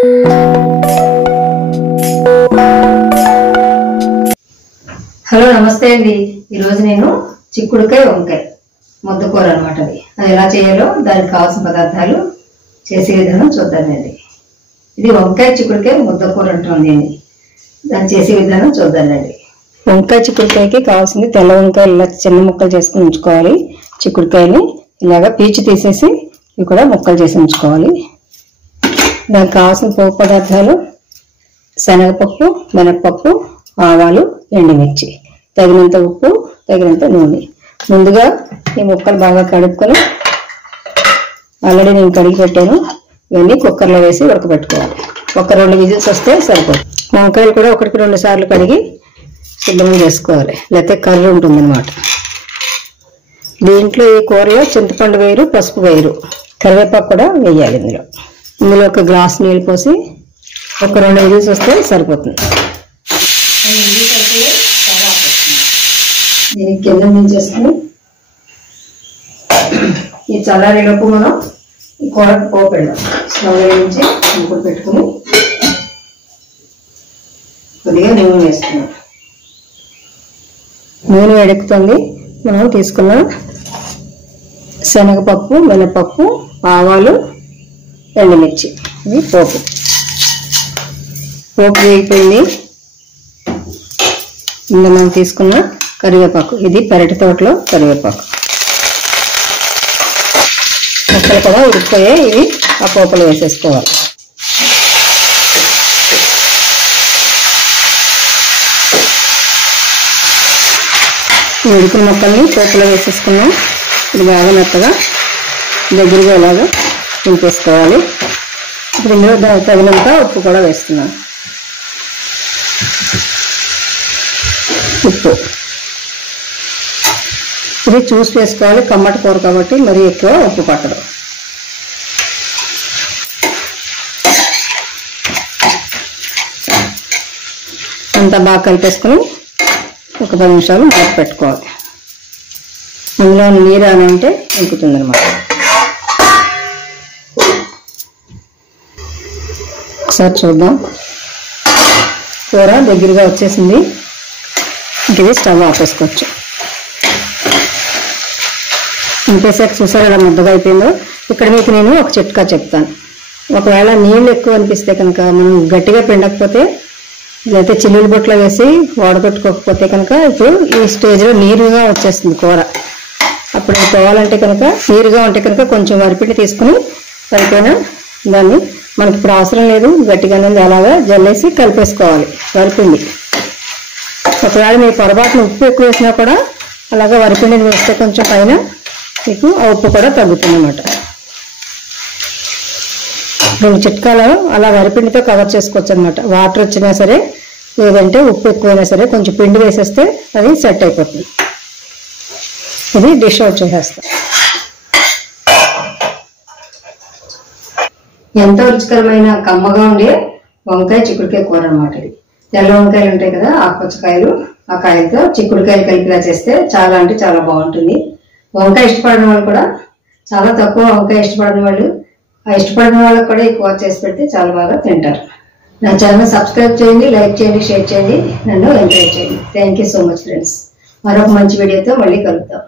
Hello నమస్తే అండి. ఈరోజు నేను చిక్కుడుకాయ వంకాయ ముద్దకూర అనమాట. అది ఎలా చేయాలో దానికి కావాల్సిన పదార్థాలు చేసే విధానం చూద్దామండి. ఇది వంకాయ చిక్కుడుకాయ ముద్దకూర అంటుంది. దాన్ని చేసే విధానం చూద్దామండి. వంకాయ చిక్కుడుకాయకి కావాల్సింది తెల్ల వంకాయలు ఇలా చిన్న ముక్కలు చేసుకుని ఉంచుకోవాలి. చిక్కుడుకాయని ఇలాగా పీచు తీసేసి ఇవి కూడా ముక్కలు చేసి ఉంచుకోవాలి. దానికి కావాల్సిన పోపు పదార్థాలు శనగపప్పు, మినపప్పు, ఆవాలు, ఎండుమిర్చి, తగినంత ఉప్పు, తగినంత నూనె. ముందుగా ఈ ముక్కలు బాగా కడుక్కొని ఆల్రెడీ నేను కడిగి పెట్టాను. ఇవన్నీ కుక్కర్లో వేసి ఉడకబెట్టుకోవాలి. ఒక 2 విజిల్స్ వస్తే సరిపోతుంది. వంకాయలు కూడా 1-2 సార్లు కడిగి శుభ్రం చేసుకోవాలి, లేకపోతే కర్రీ ఉంటుందన్నమాట. దీంట్లో ఈ కూరలో చింతపండు వేయరు, పసుపు వేయరు, కరివేపాకు కూడా వేయాలి. ఇందులో 1 గ్లాస్ నీళ్ళు పోసి ఒక 2 విజిల్స్ వస్తే సరిపోతుంది. దీనికి కింద దించేసుకుని ఈ చల్లారేలోపు మనం ఈ కూరకు పోపు పెడదాం. స్టవ్ నుంచి ముక్కుడు పెట్టుకుని కొద్దిగా నూనె వేస్తున్నాం. నూనె వేడెక్కుతుంది. మనం తీసుకున్న శనగపప్పు, మినపప్పు, ఆవాలు, ఎండుమిర్చి, ఇది పోపు వేగిపోయింది. ఇందులో మనం తీసుకున్న కరివేపాకు, ఇది పెరటి తోటలో కరివేపాకు. ముక్కలు కూడా ఉడికిపోయాయి. ఇవి ఆ పోపులు వేసేసుకోవాలి. ఉడికిన ముక్కల్ని పోపులో వేసేసుకున్నాం. ఇది బాగా మెత్తగా దగ్గరగా ఇలాగా తింపేసుకోవాలి. ఇప్పుడు ఇందులో తగినంత ఉప్పు కూడా వేస్తున్నాను. ఉప్పు ఇది చూసి వేసుకోవాలి. కమ్మటి కూర కాబట్టి మరీ ఎక్కువ ఉప్పు పట్టదు. అంతా బాగా కలిపేసుకుని ఒక 10 నిమిషాలు మూత పెట్టుకోవాలి. అందులో నీరు అని అంటే ఇంకుతుంది అనమాట. ఒకసారి చూద్దాం. కూర దగ్గరగా వచ్చేసింది. ఇది స్టవ్ ఆపేసుకోవచ్చు. ఇంకేసారి చూసారు ఎలా ముద్దగా అయిపోయిందో. ఇక్కడ మీకు నేను ఒక చిట్కా చెప్తాను. ఒకవేళ నీళ్ళు ఎక్కువ అనిపిస్తే కనుక మనం గట్టిగా పిండకపోతే, లేకపోతే చిల్లుల బొట్లో వేసి వాడగొట్టుకోకపోతే కనుక ఇప్పుడు ఈ స్టేజ్లో నీరుగా వచ్చేస్తుంది కూర. అప్పుడు పోవాలంటే కనుక నీరుగా ఉంటే కనుక కొంచెం వరిపిండి తీసుకుని పైన దాన్ని మనకి ఇప్పుడు అవసరం లేదు, గట్టిగానే అలాగా జల్లేసి కలిపేసుకోవాలి వరిపిండి. ఒకవేళ మీ పొరపాటున ఉప్పు ఎక్కువ వేసినా కూడా అలాగా వరిపిండిని వేస్తే కొంచెం పైన మీకు ఆ ఉప్పు కూడా తగ్గుతుంది అన్నమాట. 2 చిట్కాలు అలా వరిపిండితో కవర్ చేసుకోవచ్చు అనమాట. వాటర్ వచ్చినా సరే, లేదంటే ఉప్పు ఎక్కువైనా సరే కొంచెం పిండి వేసేస్తే అది సెట్ అయిపోతుంది. ఇది డిష్ అవుట్ చేసేస్తాం. ఎంతో రుచికరమైన కమ్మగా ఉండే వంకాయ చిక్కుడుకాయ కూర అనమాట. ఇది తెల్ల వంకాయలు ఉంటాయి కదా, ఆకుపచ్చకాయలు, ఆ కాయలతో చిక్కుడుకాయలు కలిపిలా చేస్తే చాలా అంటే చాలా బాగుంటుంది. వంకాయ ఇష్టపడిన వాళ్ళు కూడా చాలా తక్కువ, వంకాయ ఇష్టపడిన వాళ్ళు, ఆ ఇష్టపడిన వాళ్ళకి కూడా ఎక్కువ చేసి పెడితే చాలా బాగా తింటారు. నా ఛానల్ సబ్స్క్రైబ్ చేయండి, లైక్ చేయండి, షేర్ చేయండి, నన్ను ఎంకరేజ్ చేయండి. Thank you so much friends. మరొక మంచి వీడియోతో మళ్ళీ కలుద్దాం.